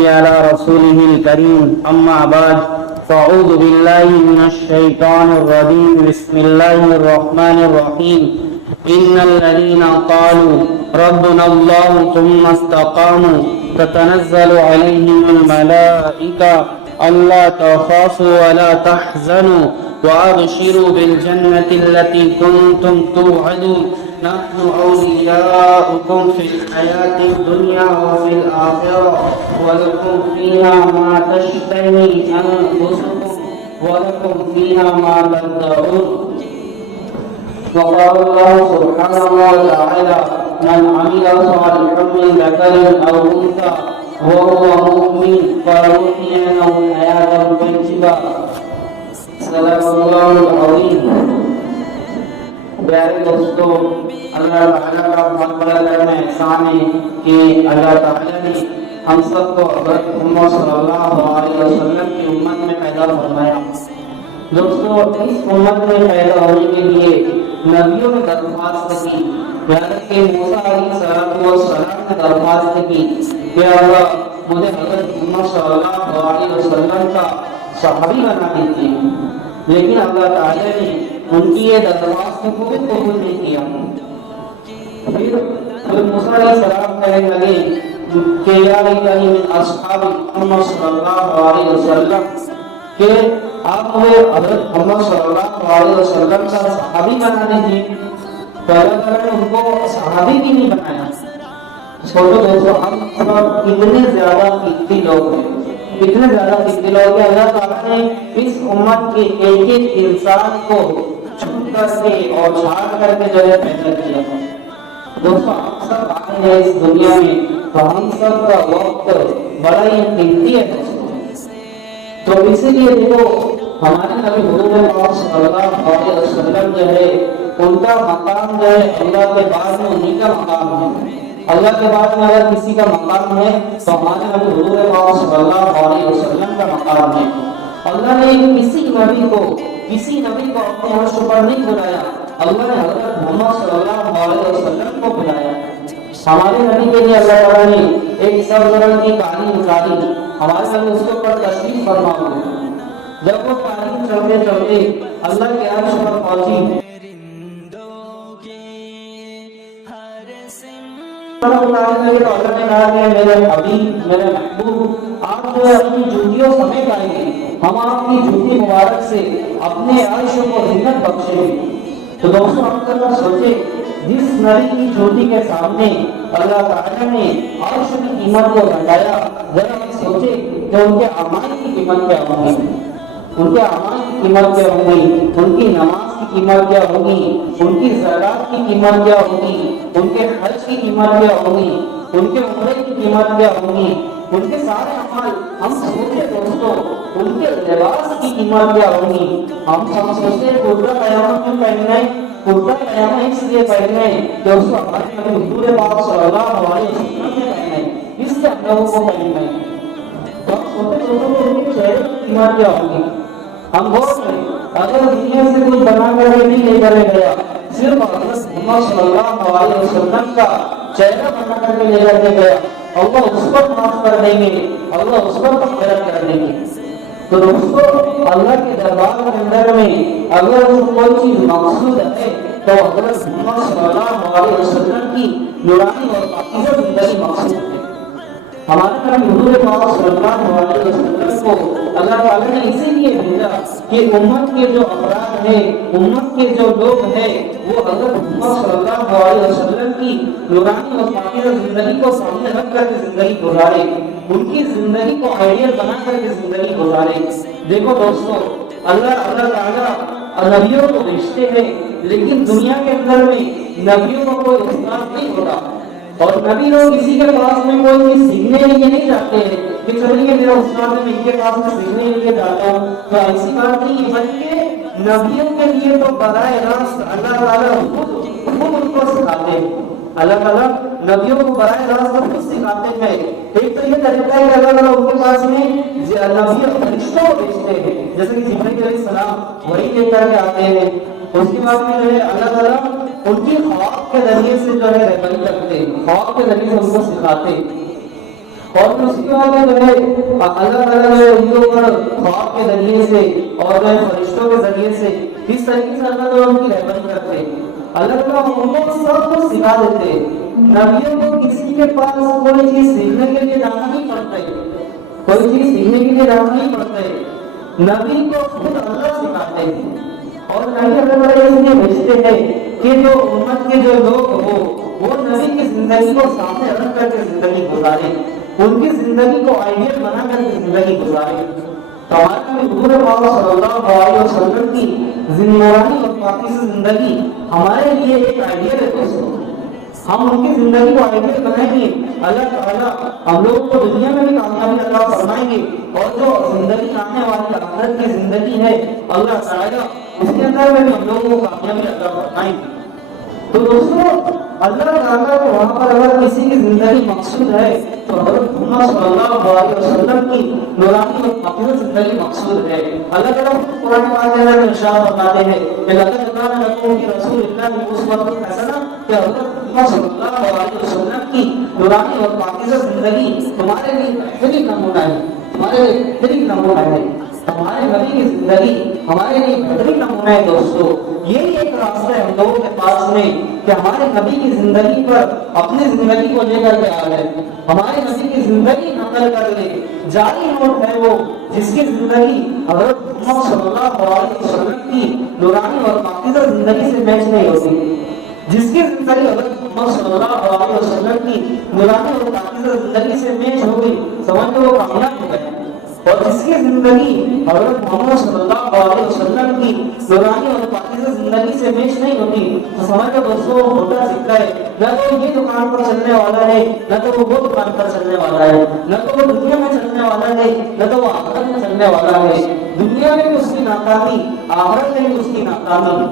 صل على رسوله الكريم أما بعد فأعوذ بالله من الشيطان الرجيم بسم الله الرحمن الرحيم إن الذين قالوا ربنا الله ثم استقاموا تتنزل عليهم الملائكة ألا تخافوا ولا تحزنوا وأبشروا بالجنة التي كنتم توعدون نحن أولياؤكم في الحياة الدنيا وفي الآخرة ولكم فيها ما تشتهي أنفسكم ولكم فيها ما تدعون. وقال الله سبحانه وتعالى من عمل صالحا من ذكر أو أنثى وهو مؤمن فلنحيينه حياة طيبة. صدق الله العظيم. پیارے دوستوں، اللہ تعالیٰ کا بہت بڑا کرم احسان ہے کہ اللہ تعالیٰ نے ہم سب کو حضرت محمد صلی اللہ علیہ وسلم کی امت میں پیدا فرمایا. دوستوں، اس امت میں پیدا ہونے کے لیے نبیوں نے درخواست کی. حضرت موسیٰ علیہ السلام نے درخواست کی کہ اللہ مجھے حضرت محمد صلی اللہ علیہ وسلم کا صحابی بنا دیجیے، لیکن اللہ تعالیٰ نے ان کی یہ درخواست کو قبول نہیں کیا. پھر موسیٰ علیہ السلام کہنے لگے کہ یا لیتنی من اصحاب محمد صلی اللہ علیہ وسلم، کہ آپ مجھے حضرت محمد صلی اللہ علیہ وسلم کا صحابی بنا دیجیے. تو اللہ تعالیٰ نے ان کو صحابی بھی نہیں بنایا. چھوٹو دوستوں، ہم سب کتنے زیادہ قیمتی لوگ ہیں، اتنے زیادہ قیمتی لوگ ہیں. اللہ تعالیٰ نے اس امت کے ایک ایک انسان کو چھوٹ کر کے اور چھاڑ کر کے جو ہے پیدا کیا. دوستوں، ہم سب آئے ہیں اس دنیا میں تو ہم سب کا وقت بڑا ہی قیمتی ہے دوستوں. تو اسی لیے دیکھو ہمارے نبی حضور پاک صلی اللہ علیہ وسلم جو ہے ان کا مقام جو ہے اللہ کے بعد میں انہی کا مقام ہے. اللہ کے بعد میں اگر کسی کا مقام ہے تو ہمارے نبی حضور پاک صلی اللہ علیہ وسلم کا مقام ہے. اللہ نے کسی نبی کو اپنے عرش پر نہیں بلایا، اللہ نے حضرت محمد صلی اللہ علیہ وسلم کو بلایا. ہمارے نبی کے لیے اللہ تعالیٰ نے ایک سرزمین کی کہانی اتاری. ہمارے نبی اس کے اوپر تشریف فرما ہوئے. جب وہ کہانی چلتے چلتے اللہ کے عرش پر پہنچی، اللہ نے کہا کہ میرے حبیب، میرے محبوب، آپ جو اپنی جوتیوں سمیت آئیں گے، ہم آپ کی جوتی مبارک سے اپنے عرش کو زینت بخشیں گے. تو دوستوں، ہم ذرا سوچیں، جس نبی کی جوتی کے سامنے اللہ تعالیٰ نے عرش کی قیمت کو گھٹایا، ذرا سوچیں کہ ان کے اعمال کی قیمت کیا ہوگی، ان کے اعمال کی قیمت کیا ہوگی، ان کی نماز کی قیمت کیا ہوگی، ان کی زکات کی قیمت کیا ہوگی، ان کے حج کی قیمت کیا ہوگی، ان کے عمرے کی قیمت کیا ہوگی، ان کے سارے اعمال. ہم سوچے دوستوں، ان کے لباس کی قیمت کیا ہوگی. ہم سوچتے کرتا پائجامہ کیوں پہننا ہے؟ کرتا پائجامہ اس لیے پہننا ہے کہ اس کو ہمارے نبی حضور پاک صلی اللہ علیہ وسلم نے پہننا ہے، اس سے ہم لوگوں کو پہننا ہے. تو ہم سوچتے دوستوں کہ ان کے چہرے کی قیمت کیا ہوگی. ہم غور کریں، اگر دنیا سے کوئی بنا کر کے نہیں لے کر گیا، صرف حضرت محمد صلی اللہ علیہ وسلم کا چہرہ بنا کر کے لے کر کے گیا، اللہ اس پر معاف کر دیں گے، اللہ اس پر مغفرت کر دیں گے. تو دوستوں، اللہ کے دربار کے اندر میں اگر کوئی چیز مقصود ہے تو حضرت محمد صلی اللہ علیہ وسلم کی نورانی اور پاکیزہ زندگی مقصود ہے. ہمارے نبی حضور پاک صلی اللہ علیہ وسلم کو اللہ تعالیٰ نے اسی لیے بھیجا کہ امت کے جو افراد ہیں، امت کے جو لوگ ہیں، وہ حضرت محمد صلی اللہ علیہ وسلم کی نورانی اور پاکیزہ زندگی کو سامنے رکھ کر کے زندگی گزارے، ان کی زندگی کو آئیڈیل بنا کر کے زندگی گزارے. دیکھو دوستو، اللہ تعالیٰ نبیوں کو بھیجتے ہیں، لیکن دنیا کے اندر میں نبیوں کو کوئی استاد نہیں ہوتا، اور نبی لوگ کسی کے پاس میں کوئی چیز سیکھنے کے لیے نہیں جاتے ہیں کہ چلیے میرا استاد ہے، میں ان کے پاس میں سیکھنے کے لیے جاتا ہوں. تو ایسی بات نہیں ہے، بلکہ نبیوں کے لیے تو براہ راست اللہ تعالیٰ خود ان کو سکھاتے ہیں. اللہ تعالیٰ نبیوں کو براہ راست خود سکھاتے ہیں. ایک تو یہ طریقہ ہے کہ اللہ تعالیٰ ان کے پاس میں نبی فرشتوں کو بھیجتے ہیں، جیسے کہ جبرائیل علیہ السلام وہی لے کر کے آتے ہیں. اس کے بعد میں جو ہے اللہ تعالیٰ ان کی خواب کے ذریعے سے جو ہے رہبری کرتے ہیں، خواب کے ذریعے سے ان کو سکھاتے ہیں. اور پھر اس کے بعد جو ہے اللہ تعالیٰ جو ہے ان کے اوپر خواب کے ذریعے سے اور جو ہے فرشتوں کے ذریعے سے اس طریقے سے اللہ تعالیٰ ان کی رہبری کرتے ہیں. اللہ تعالیٰ ان کو سب کچھ سکھا دیتے ہیں. نبیوں کو کسی کے پاس کوئی چیز سیکھنے کے لیے جانا نہیں پڑتا ہے, کوئی چیز سیکھنے کے لیے جانا نہیں پڑتا ہے. نبی کو خود اللہ سکھاتے ہیں. اور نبی اللہ تعالیٰ اس لیے بھیجتے ہیں کہ جو امت کے جو لوگ ہو وہ نبی کی زندگی کو سامنے رکھ کر کے زندگی گزارے, ان کی زندگی کو آئیڈیل بنا کر کے زندگی گزارے. تو ہمارے حضور پاک صلی اللہ علیہ وسلم کی زندگانی اور پاکیزہ زندگی ہمارے لیے ایک آئیڈیل ہے دوستوں. ہم ان کی زندگی کو آئیڈیل بنائیں گے, اللہ تعالیٰ ہم لوگوں کو دنیا میں بھی کامیابی عطا فرمائیں گے, اور جو زندگی آنے والی آخرت کی زندگی ہے اللہ تعالیٰ اس کے اندر میں بھی ہم لوگوں کو کامیابی عطا فرمائیں گے. تو دوستوں اللہ تعالیٰ کو وہاں پر اگر کسی کی زندگی مقصود ہے تو حضرت محمد صلی اللہ علیہ وسلم کی نورانی اور پاکیزہ زندگی مقصود ہے. اللہ تعالیٰ قرآن پاک میں ارشاد فرماتے ہیں کہ لقد کان لکم فی رسول اللہ اسوۃ حسنہ, کہ حضرت محمد صلی اللہ علیہ وسلم کی نورانی اور پاکیزہ زندگی تمہارے لیے بہترین نمونہ ہے, تمہارے لیے بہترین نمونہ ہے. ہمارے نبی کی زندگی ہمارے لیے بہترین نمونہ ہے دوستو. یہی ایک راستہ ہے ہم لوگوں کے پاس میں کہ ہمارے نبی کی زندگی پر اپنی زندگی کو لے کر کے آ گئے, ہمارے نبی کی زندگی نقل کر لے. جعلی نوٹ ہے وہ جس کی زندگی حضرت محمد صلی اللہ علیہ وسلم کی نورانی اور پاکیزہ زندگی سے میچ نہیں ہوتی. جس کی زندگی حضرت محمد صلی اللہ علیہ وسلم کی نورانی اور پاکیزہ زندگی سے میچ ہو گئی سمجھ لو وہ کامیاب ہو گئے. اور جس کی زندگی حضرت محمد صلی اللہ علیہ وسلم کی نورانی اور پاکیزہ زندگی سے میچ نہیں ہوتی تو سمجھ لو دوستوں وہ ہوتا سکتا ہے. نہ تو یہ دکان پر چلنے والا ہے, نہ تو وہ دکان پر چلنے والا ہے, نہ تو وہ دنیا میں چلنے والا ہے, نہ تو وہ آخرت میں چلنے والا ہے. دنیا میں بھی اس کی ناکامی, آخرت میں بھی اس کی ناکامی.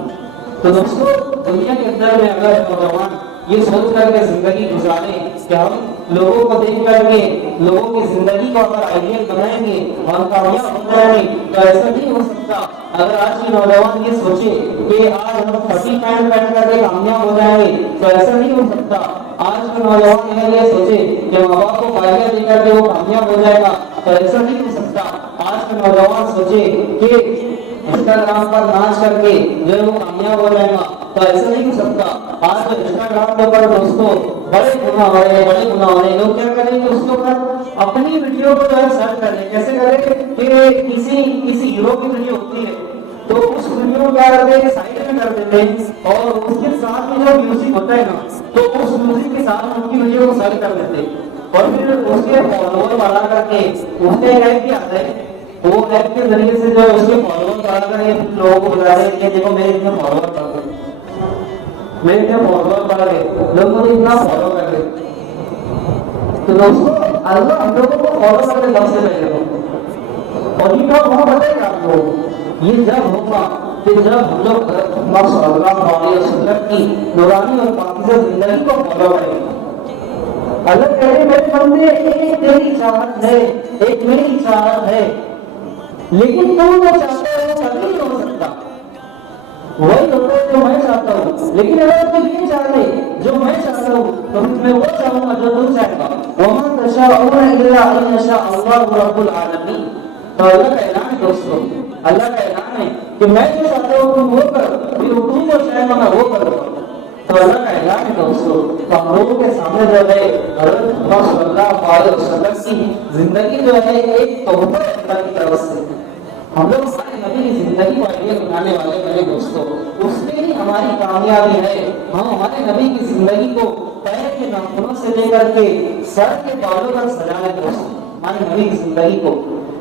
تو دوستوں دنیا کے اندر میں اگر نوجوان یہ سوچ کر کے زندگی گزارے کہ ہم لوگوں کو دیکھ کر کے لوگوں کی زندگی کو اگر آئیڈیل بنائیں گے اور کامیاب ہو جائیں گے تو ایسا نہیں ہو سکتا. اگر آج کے نوجوان یہ سوچے کہ آج ہم 30 پینٹ پہن کر کے کامیاب ہو جائیں گے تو ایسا نہیں ہو سکتا. آج کے نوجوان یہ سوچے کہ ماں باپ کو فائدہ دے کر کے وہ کامیاب ہو جائے گا تو ایسا نہیں ہو سکتا. آج کے نوجوان سوچے کہ انسٹاگرام پر ناچ کر کے جو ہے وہ کامیاب ہو جائے گا تو ایسا نہیں ہو سکتا. آج انسٹاگرام کے اوپر دوستوں بڑے گناہ ہو رہے ہیں. لوگ کیا کریں گے اس کے اوپر اپنی ویڈیو کو جو ہے سرچ کر لیں. کیسے کریں کہ کسی ہیرو کی ویڈیو ہوتی ہے تو اس ویڈیو کو کیا کرتے ہیں سائڈ میں کر دیتے ہیں اور اس کے ساتھ میں جو میوزک ہوتا ہے نا تو اس میوزک کے ساتھ ان کی ویڈیو کو سرچ کر دیتے ہیں اور پھر اس کے فالوور بڑھا کر کے اس کے ایپ بھی آتا ہے. وہ ایپ کے ذریعے سے جو اس کے فالوور بڑھا کر کے لوگوں کو بتا رہے ہیں دیکھو میرے اتنے فالوور بڑھ گئے, میرے اتنے فالوور بڑھ گئے, لوگ مجھے اتنا فالو کر گئے. تو دوستوں اللہ ہم لوگوں کو فالو کر کے لفظ سے پہلے ہو اور یہ کب وہاں بتائے گا آپ کو یہ جب ہوگا کہ جب ہم لوگ محمد صلی اللہ علیہ وسلم کی نورانی اور پاکیزہ زندگی کو فالو کریں گے. اللہ کہتے میرے بندے ایک تیری چاہت ہے, ایک میری چاہت ہے, لیکن تو جو چاہتا ہے وہ کبھی نہیں ہو سکتا. وہی ہوتا ہے جو میں چاہتا ہوں, لیکن اگر تو یہ چاہتے جو میں چاہتا ہوں تو میں وہ چاہوں گا جو تم چاہے گا. وَمَا تَشَاءُونَ إِلَّا أَن يَشَاءَ اللَّهُ رَبُّ الْعَالَمِينَ. تو اللہ کا اعلان ہے دوستوں, اللہ کا اعلان ہے کہ میں جو چاہتا ہوں تم وہ کرو, پھر تم جو چاہے گا میں وہ کروں. تو اللہ کا اعلان ہے دوستوں. تو ہم لوگوں کے سامنے جو ہے حضرت محمد صلی اللہ علیہ وسلم کی زندگی جو ہے ایک تحفہ ہے اللہ کی طرف سے. ہم لوگ ہمارے نبی کی زندگی کو آئیڈیل بنانے والے بنے دوستوں, اس میں ہی ہماری کامیابی ہے. ہم ہمارے نبی کی زندگی کو پیر کے ناخنوں سے لے کر کے سر کے بالوں تک سجائیں دوستوں, ہمارے نبی کی زندگی کو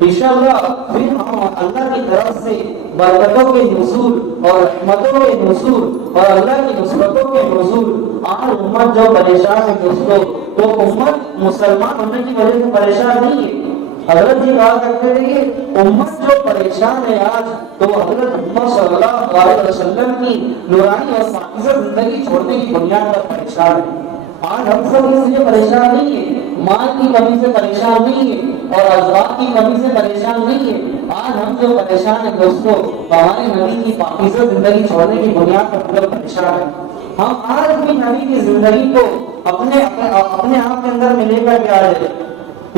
انشاءاللہ پھر ہم اللہ کی طرف سے برکتوں کے نزول اور رحمتوں کے نزول اور اللہ کی نصرتوں کے نزول. آج امت جو پریشان ہے دوستوں تو امت مسلمان ہونے کی وجہ سے پریشان نہیں ہے. حضرت جی کہا کرتے تھے کہ امت جو پریشان ہے آج تو حضرت محمد صلی اللہ علیہ وسلم کی نورانی اور پاکیزہ زندگی چھوڑنے کی بنیاد پر پریشان ہے. آج ہم سب اس لیے پریشان نہیں ہے, مال کی کمی سے پریشان نہیں ہے اور ازواج کی کمی سے پریشان نہیں ہے. آج ہم جو پریشان ہیں دوستوں ہمارے نبی کی پاکیزہ زندگی چھوڑنے کی بنیاد پر ہم پریشان ہیں. ہم آج بھی نبی کی زندگی کو اپنے آپ کے اندر میں لے کر کے آ جائے.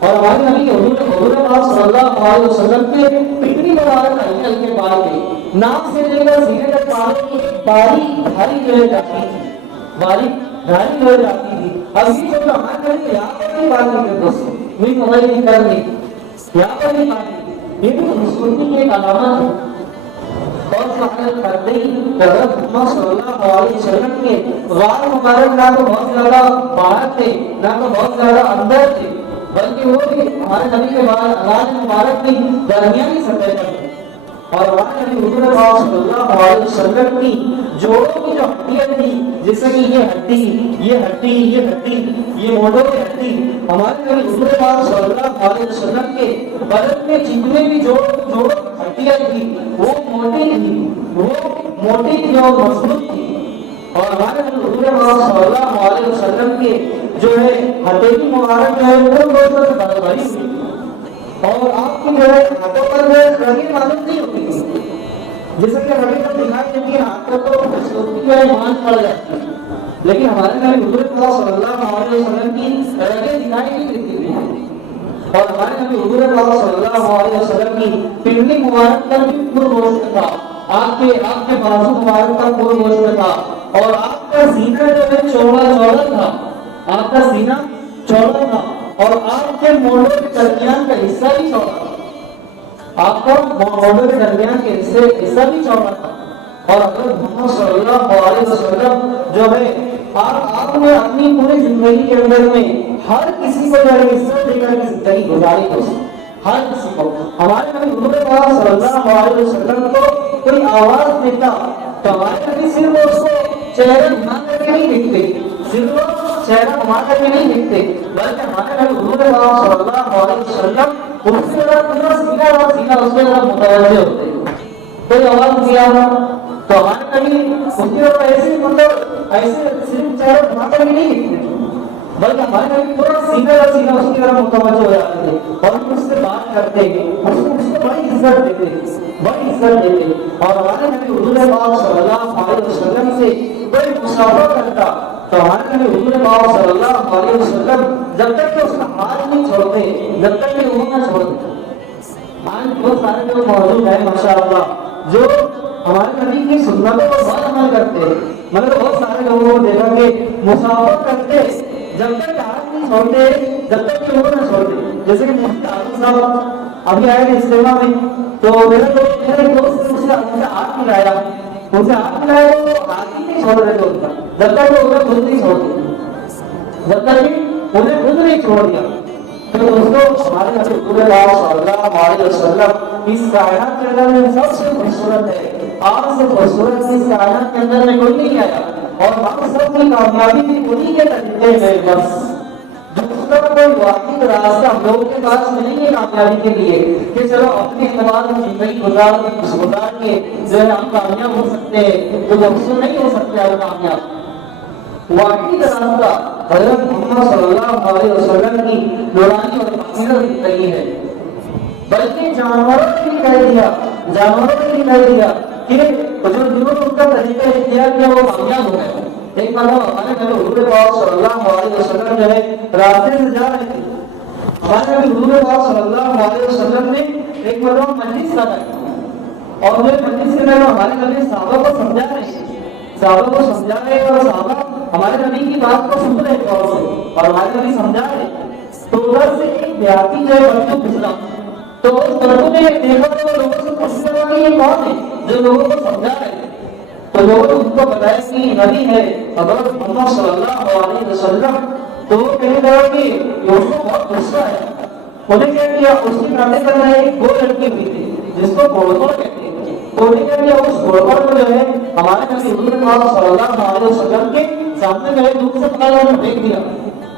اور ہمارے نبی حضور پاک صلی اللہ علیہ وسلم کے پنڈلی مبارک ہلکے ہلکے بال تھے، ناک سے لے کر سینے تک بالوں کی باریک دھاری جو ہے جاتی تھی، باریک دھاری جو ہے جاتی تھی. اب یہ جو ہمارے نبی یہاں پر نہیں بال نہیں کرتے دوستوں، کوئی کمائی نہیں کرنی یہاں پر نہیں کرنی، یہ بھی خوبصورتی کی ایک علامت ہے. اور فخر کرتے ہی حضرت محمد صلی اللہ علیہ وسلم کے غار مبارک نہ تو بہت زیادہ باہر تھے نہ تو بہت زیادہ اندر تھے، بلکہ وہ بھی ہمارے نبی کے غار مبارک کی درمیانی سطح پر تھے. اور ہمارے نبی حضور پاک صلی اللہ علیہ وسلم کی جوڑوں کی جو ہڈیاں تھی، جیسے کہ یہ ہڈی یہ ہڈی یہ ہڈی یہ موڑوں کی ہڈی، ہمارے نبی حضور پاک صلی اللہ علیہ وسلم کے بدن میں جتنے بھی جوڑوں ہڈیاں تھی وہ موٹی تھی اور مضبوط تھی. اور ہمارے حضور پاک صلی اللہ علیہ وسلم کے جو ہے ہتھیلی مبارک جو ہے وہ روزوں سے بھری ہوئی، اور آپ کی جو ہے ہاتھوں پر جو رنگیں معلوم نہیں ہوتی تھی، جیسے کہ رنگیں تو دکھائی دیتی ہے ہاتھوں کو خوبصورتی جو ہے مان پڑ جاتی ہے، لیکن ہمارے نبی حضور پاک صلی اللہ علیہ وسلم کی رنگیں دکھائی نہیں دیتی تھی. اور ہمارے نبی حضور پاک صلی اللہ علیہ وسلم کی پنڈلی مبارک پر بھی پور گوشت تھا، آپ کے بازو مبارک پر پور گوشت تھا، اور آپ کا سینہ جو ہے چوڑا تھا، آپ کا سینہ چوڑا تھا، اور آپ کے مونڈوں کے درمیان کا حصہ بھی چوڑا تھا، آپ کا مونڈوں کے درمیان کے حصہ بھی چوڑا تھا. اور حضرت محمد صلی اللہ علیہ وسلم جو ہے آپ نے اپنی پوری زندگی کے اندر میں ہر کسی کو جو ہے عزت دے کر زندگی گزاری ہے، ہر کسی کو. ہمارے نبی حضور پاک صلی اللہ علیہ وسلم کو کوئی آواز دیتا تو ہمارے نبی صرف اس کو چہرہ گھما کر کے نہیں دیکھتے، صرف چہرہ گھما کر کے نہیں دیکھتے، بلکہ ہمارے نبی حضور پاک صلی اللہ علیہ وسلم اس سے پورا سینہ اس کے طرف متوجہ ہوتے. کوئی آواز دیا تو ہمارے نبی اس کی طرف ایسے صرف چہرہ گھما کر کے نہیں دیکھتے، بلکہ ہمارے نبی پورا سینہ اس کی طرف متوجہ ہو جاتے تھے، اور ہم اس سے بات کرتے اس کو بڑی عزت دیتے. اور ہمارے نبی حضور پاک صلی اللہ علیہ وسلم سے کوئی مصافحہ کرتا تو ہمارے نبی حضور پاک صلی اللہ علیہ وسلم جب تک کہ اس کا ہاتھ نہیں چھوڑتے، جب تک کہ وہ نہ چھوڑتے. آج بہت سارے لوگ موجود ہیں ماشاءاللہ جو ہمارے نبی کی سنتوں پر بہت عمل کرتے ہیں، مگر بہت سارے لوگوں کو دیکھا کہ مصافحہ کرتے جب تک ہاتھ نہیں چھوڑتے جب تک کہ وہ نہ چھوڑتے. جیسے کہ مفتی عالم صاحب ابھی آئے تھے اجتماع میں، تو میرا دوست نے اسے ہاتھ ملایا وہ ہاتھ ہی نہیں چھوڑ رہے تھے ان کا، جب تک وہ انہیں خود نہیں چھوڑتے، جب تک کہ انہیں خود نہیں چھوڑ دیا. تو دوستوں ہمارے نبی حضور پاک صلی اللہ علیہ وسلم اس کائنات کے اندر میں سب سے خوبصورت ہے، آپ سے خوبصورت اس کائنات کے اندر میں کوئی نہیں آیا، اور ہم سب کی کامیابی بھی انہی کے طریقے میں بس. دوسرا کوئی واحد راستہ ہم لوگوں کے پاس نہیں ہے کامیابی کے لیے کہ چلو اپنے اعتبار میں زندگی گزار کے جو ہے ہم کامیاب ہو سکتے ہیں، تو دوستوں نہیں ہو سکتے ہم کامیاب. واحد راستہ حضرت محمد صلی اللہ علیہ وسلم کی نورانی اور پاکیزہ زندگی ہے. بلکہ جانوروں نے بھی کہہ دیا کہ جو جنہوں ان کا طریقہ اختیار کیا وہ کامیاب ہو گئے. ایک مرتبہ ہمارے نبی حضور پاک صلی اللہ علیہ وسلم جو ہے راستے سے جا رہے تھے، ہمارے نبی حضور پاک صلی اللہ علیہ وسلم نے ایک مرتبہ مجلس لگائی، اور وہ مجلس کے اندر ہمارے نبی صحابہ کو سمجھا رہے ہیں، اور صحابہ ہمارے نبی کی بات کو سن رہے غور سے، اور ہمارے نبی سمجھا رہے. تو ادھر سے ایک دیہاتی جو ہے بچوں گزرا، تو اس بچوں نے دیکھا تو لوگوں سے پوچھنے لگا کہ یہ کون ہے جو لوگوں کو سمجھا رہے ہیں. تو لوگوں نے ان کو بتایا کہ یہ نبی ہے حضرت محمد صلی اللہ علیہ وسلم. تو وہ کہنے لگا کہ یہ اس کو بہت غصہ ہے. انہیں کیا کیا، اس کی ناطے کر رہے ایک گول لڑکی ہوئی تھی جس کو گھوڑکوڑ کہتے ہیں. تو انہیں کیا کیا، اس گھوڑکوڑ کو جو ہے ہمارے نبی حضور پاک صلی اللہ علیہ وسلم کے سامنے جو ہے دودھ سے پکا کر پھینک دیا،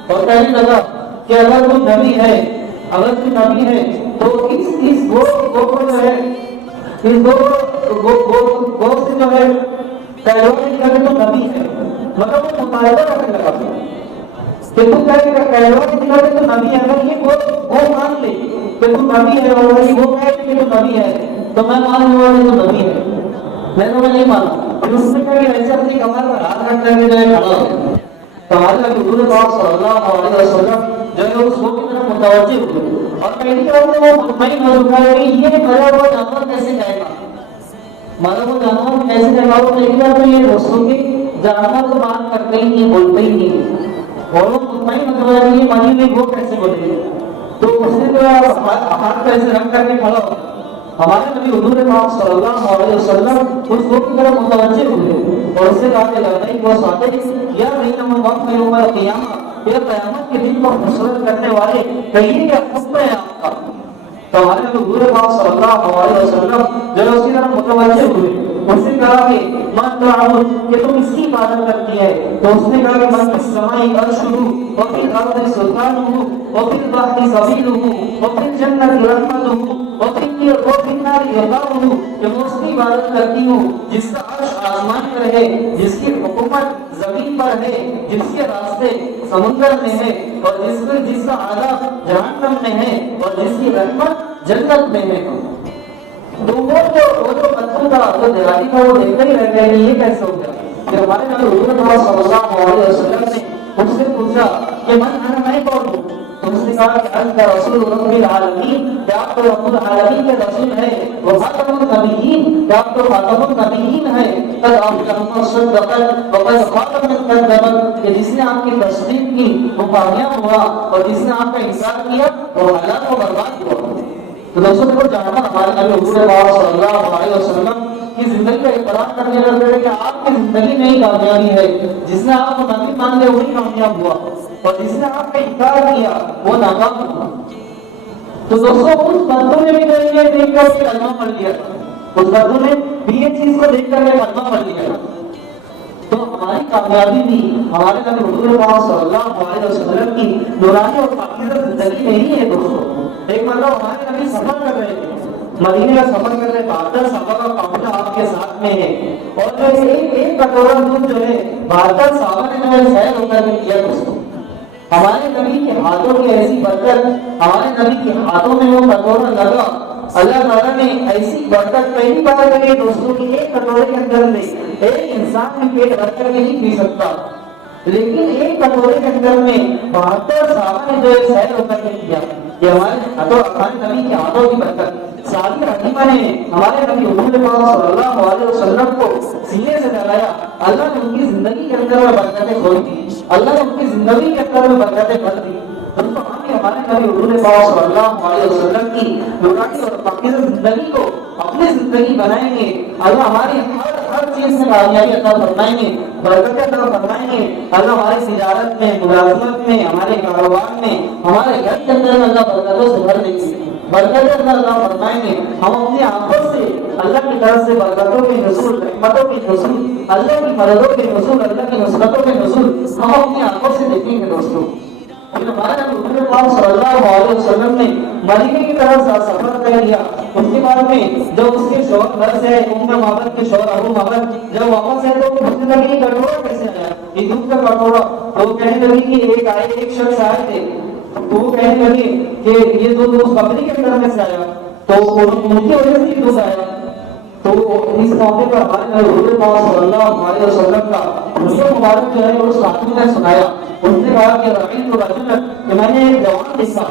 اور کہنے لگا کہ اگر کوئی نبی ہے تو اس گو کو جو ہے اس گو سے جو ہے کہلوانے نکلے تو نبی ہے. مطلب وہ مطالبہ کرنے لگا کہ تم کہلوانے نکلے تو نبی ہے. اگر یہ وہ مان لے کہ تم نبی ہے اور وہ کہے کہ تم نبی ہے تو میں مان لوں گا تو نبی ہے، میں تو نہیں مانا. پھر اس نے کہا کہ ایسے اپنی کمر پر ہاتھ رکھ کر کے جو ہے کھڑا ہو. تو ہمارے نبی حضور پاک صلی اللہ علیہ وسلم جو ہے اس کو کی طرف متوجہ ہوئے اور پہلی بات تو وہ مطمئن ہو چکا ہے کہ یہ مرا ہوا جانور کیسے جائے گا، مرا ہوا جانور کیسے جائے گا. اور پہلی بات تو یہ دوستوں کی جانور تو بات کرتے ہی نہیں، بولتے ہی نہیں، اور وہ مطمئن مطلب ہے یہ مانی ہوئی وہ کیسے بولے گی. تو اس نے جو ہاتھ ایسے رکھ کر کے کھڑا ہو، ہمارے نبی حضور پاک صلی اللہ علیہ وسلم اس کو کی طرف متوجہ ہوئے اور اس سے کہا کہ لبیک و سعدیک یا بین وقت یوم القیامہ، یہ قیامت کے دن کو مسرت کرنے والے کہیے کہ حکم ہے آپ کا. تو ہمارے نبی حضور پاک صلی اللہ علیہ وسلم جو اس کی طرف متوجہ ہوئے، اس نے کہا کہ من تعبد، کہ تم اس کی عبادت کرتی ہے. تو اس نے کہا کہ من فی السماء عرشہ وفی الارض سلطانہ وفی البحر سبیلہ وفی الجنۃ رحمتہ وفی النار عقابہ، کہ میں اس کی عبادت کرتی ہوں جس کا عرش آسمان پر ہے، جس کی حکومت زمین پر ہے، جس کے راستے سمندر میں ہے، اور جس کا عذاب جہنم میں ہے، اور جس کی رحمت جنت میں ہے. تو وہ جو بچوں کا جو دیوالی تھا وہ دیکھتے ہی رہ گئے یہ کیسے ہو گیا. کہ ہمارے نبی حضور صلی اللہ علیہ وسلم نے اس سے پوچھا کہ من انا، میں کون ہوں؟ تو اس نے کہا کہ انت رسول رب العالمین، کہ آپ تو رب العالمین کے رسول ہیں، وہ خاتم النبیین، کہ آپ تو خاتم النبیین ہیں. قد افلح صدقت وقد خاب من كذب، کہ جس نے آپ کی تصدیق کی وہ کامیاب ہوا، اور جس نے آپ کا انکار کیا وہ ہلاک و برباد ہوا. تو دوستوں کو جاننا ہمارے نبی حضور پاک صلی اللہ علیہ وسلم کی زندگی کا اقرار کرنے لگے کہ آپ کی زندگی میں ہی کامیابی ہے. جس نے آپ کو نبی مان لیا وہی کامیاب ہوا، اور جس نے آپ کا انکار کیا وہ ناکام ہوا. تو دوستوں اس بندوں نے بھی دیکھ کر کے کلمہ پڑھ لیا، اس بندوں نے بھی یہ چیز کو دیکھ کر کے کلمہ پڑھ لیا. تو ہماری کامیابی بھی ہمارے نبی حضور پاک صلی اللہ علیہ وسلم کی نورانی اور پاکیزہ زندگی میں ہی ہے. دوستوں ایک مرتبہ ہمارے نبی سفر کر رہے تھے، مدینے کا سفر کر رہے، 72 صحابہ کا قافلہ آپ کے ساتھ میں ہے، اور جو ایک کٹورا دودھ جو ہے 72 صحابہ نے جو ہے سیر ہو کر کے کیا. دوستوں ہمارے نبی کے ہاتھوں کی ایسی برکت، ہمارے نبی کے ہاتھوں میں وہ کٹورا لگا، اللہ تعالیٰ نے ایسی برکت پہلی بار کری. دوستوں کی ایک کٹورے کے اندر میں ایک انسان میں پیٹ بھر کر کے نہیں پی سکتا، لیکن ایک کٹورے کے اندر میں 72 صحابہ نے جو سیر ہو کر کے کیا. یہ ہمارے نبی کے ہاتھوں کی برکت. ساری حکیمہ نے ہمارے نبی حضور پاک صلی اللہ علیہ وسلم کو سینے سے لگایا. اللہ نے ان کی زندگی کے اندر میں برکتیں کھول دی، اللہ نے ان کی زندگی کے اندر میں برکتیں بھر دی. ہم ہمارے نبی حضور پاک صلی اللہ علیہ وسلم کی نورانی اور پاکیزہ زندگی کو اپنی زندگی بنائیں گے. اللہ ہماری ہر چیز سے کامیابی عطا فرمائیں گے، برکتیں عطا فرمائیں گے. اللہ ہماری تجارت میں، ملازمت میں، ہمارے کاروبار میں، ہمارے گھر کے اندر اللہ برکتوں سے بھر دیں گے، برکتیں اللہ فرمائیں گے. ہم اپنی آنکھوں سے اللہ کی طرف سے برکتوں کے نزول، رحمتوں کے نزول، اللہ کی مددوں کے نزول، اللہ کی نصرتوں کے نزول ہم اپنی آنکھوں سے دیکھیں گے. دوستوں ہمارے نبی پاک صلی اللہ علیہ وسلم نے مدینے کی طرف سفر طے کیا. اس کے بعد میں جب اس کے شوہر گھر سے معبد کے شوہر ابو معبد جب واپس آئے تو پوچھنے لگے یہ کٹورا کیسے آیا، یہ دودھ کا کٹورا. تو کہنے لگے کہ ایک شخص آئے تھے، تو وہ کہنے لگے کہ یہ دودھ اس بکری کے اندر میں سے آیا، تو ان کی وجہ سے دودھ آیا. تو اس موقع پر ہمارے حضور پاک صلی اللہ علیہ وسلم کا حسن مبارک جو ہے اس خاتون نے سنایا. اس نے کہا کہ رأیت رجلا، کہ میں نے ایک جوان دیکھا،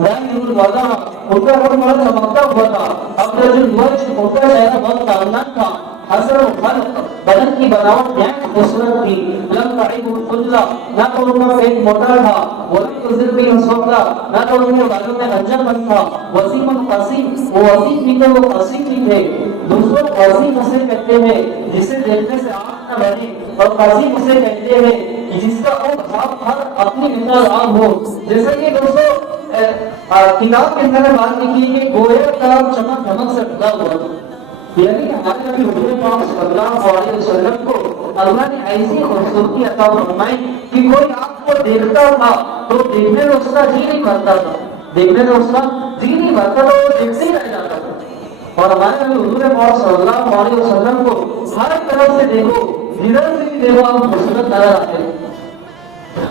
رأیت الوضع، ان کا رنگ بڑا چمکتا ہوا تھا، ابرج الوجه، ان کا چہرہ بہت تابناک تھا، حسن الخلق، بدن کی بناوٹ نہایت خوبصورت تھی، لم تعب الخجلہ، نہ تو ان کا پیٹ موٹا تھا، ولم تزل به الصفرہ، نہ تو ان کے بالوں میں ہنجر بن تھا، وسیم القصیم، وہ وسیم بھی تھے، وہ قصیم بھی تھے. دوسروں قصیم اسے کہتے ہیں جسے دیکھنے سے آنکھ نہ بھرے، اور قصیم اسے کہتے ہیں جس کا ہر اپنی مثال عام ہو. جیسے کہ دوستوں کتاب کے اندر بات لکھی ہے کہ گویا کا چمک دھمک سے ڈھکا ہوا، یعنی ہمارے نبی حضور پاک صلی اللہ علیہ وسلم کو اللہ نے ایسی خوبصورتی عطا فرمائی کہ کوئی آپ کو دیکھتا تھا تو دیکھنے میں اس کا جی نہیں بھرتا تھا، دیکھنے میں اس کا جی نہیں بھرتا تھا، وہ دیکھتے ہی رہ جاتا تھا. اور ہمارے نبی حضور پاک صلی اللہ علیہ وسلم کو ہر طرف سے دیکھو، جدھر سے بھی دیکھو آپ خوبصورت نظر آتے ہیں.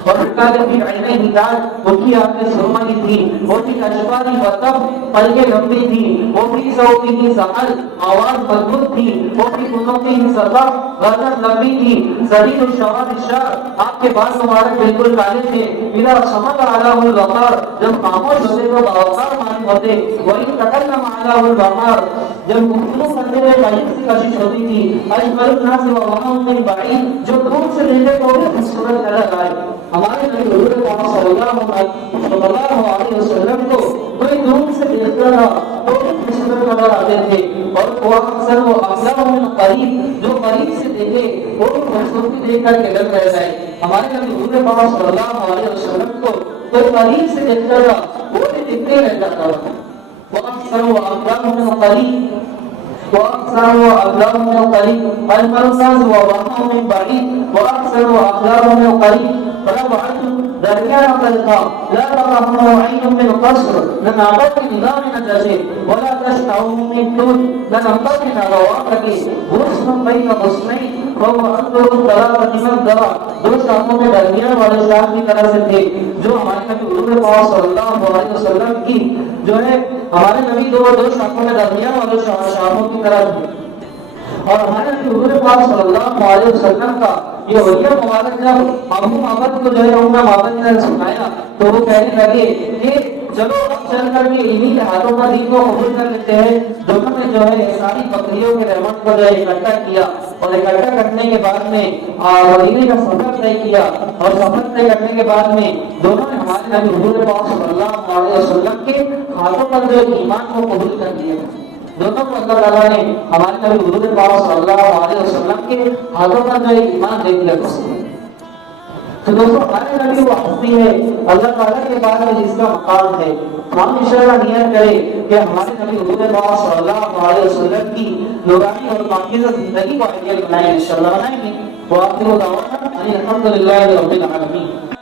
اور کہتے ہیں عینی ہدایت، ان کی آنکھیں سرمئی تھی، وہ بھی اشفاری وطب، پلکیں لمبی تھی، وہ بھی صوتی کی سہل، آواز مضبوط تھی، وہ بھی قنوتی کی سطح، گردن لمبی تھی، شدید الشوار الشعر، آپ کے بال مبارک بالکل کالے تھے، اذا صمت علیہ الوقار، جب خاموش ہوتے تو باوقار معلوم ہوتے، وہی تکلم علیہ الوقار، جب گفتگو کرتے ہوئے بائک سے کشش ہوتی تھی، اجمل الناس ووہم من بعید، جو دور سے دیکھے تو بھی خوبصورت نظر آئے۔ ہمارے نبی حضور محمد صلی اللہ علیہ وسلم کو کوئی دور سے دیکھتا تھا تو بھی خوبصورت نظر آتے تھے، اور وہ اکثر وہ اقلام من قریب، جو قریب سے دیکھے وہ بھی خوبصورتی دیکھ کر کے لگ رہ جائے۔ ہمارے نبی حضور محمد صلی اللہ علیہ وسلم کو کوئی قریب سے دیکھتا تھا وہ بھی دیکھتے رہ جاتا تھا۔ وَأَكْثَرُ وَأَقْلَامُ مِنْ قَرِيبٍ وأكثر وأقلام من قريب، المرسل ووهم من بعيد، وأكثر وأقلام من قريب، ربعة دريان طلقا لا ترحم عين من قصر، لن أعطت نظام نجسي ولا تشتعه من طول، لن أنطقن رواقك غصن بين غصنين، وهو أنظر الثلاثة من ذرا، دو شاخوں کے درمیان والے شاخ کی طرح سے تھے، جو ہمارے نبی حضور پاک صلی اللہ علیہ وسلم کی جو ہے ہمارے نبی دو شاخوں کے درمیان والے شاخوں کی طرح تھے۔ اور ہمارے نبی حضور پاک صلی اللہ علیہ وسلم کا یہ وجہ مبارک جب ابو معبد کو جو ہے امام معبد نے سنایا تو وہ کہنے لگے کہ چلو اب چل کر کے انہی کے ہاتھوں کا دین کو قبول کر لیتے ہیں۔ دونوں نے جو ہے ساری بکریوں کے رحمت کو جو ہے اکٹھا کیا، اور اکٹھا کرنے کے بعد میں مدینے کا سفر طے کیا، اور سفر طے کرنے کے بعد میں دونوں نے ہمارے نبی حضور پاک صلی اللہ علیہ وسلم کے ہاتھوں پر جو ایمان کو قبول کر لیا۔ دونوں کو اللہ تعالیٰ نے ہمارے نبی حضور پاک صلی اللہ علیہ وسلم کے ہاتھوں پر جو ایمان دے دیا۔ تو دوستوں ہمارے نبی وہ ہستی ہے اللہ تعالیٰ کے بعد میں جس کا مقام ہے، ہم انشاءاللہ نیت کریں کہ ہمارے نبی حضور پاک صلی اللہ علیہ وسلم کی نورانی اور پاکیزہ زندگی کو آئیڈیل بنائیں، انشاءاللہ بنائیں گے۔ وآخر دعوانا ان الحمد للہ رب العالمین۔